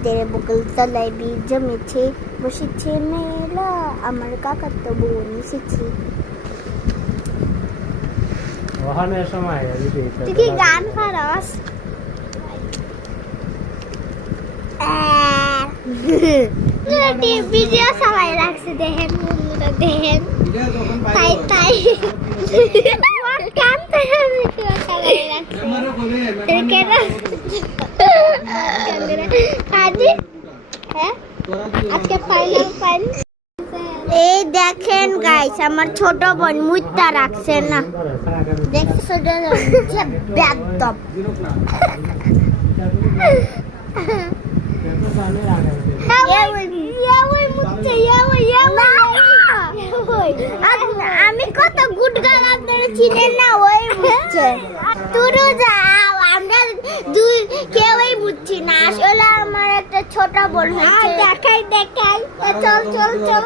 আমাদের বকুল তলায় বীজ জমেছে, বসেছে মেলা, আমার কাকার তো বোন এসেছে। ওখানে সময় তুই কি গান পারস? ভিডিও সবাই রাখছে, দেখেন বন্ধুরা, দেখেন তাই তাই কানতে ভিডিও সবাই রাখছে। আজকে ফাইনাল এই দেখেন গাইস, আমার ছোট বোন মুইতা রাখছে না, দেখছো যে বেদব। আমি কত গুড গান আপনারা চিনেন না, ওই বুঝছে তুরু যাও, আমরা দুই কেউই বুঝছি না। আসলে আমার একটা ছোট বোন হয়েছে। দেখাই দেখাই, চল চল চল।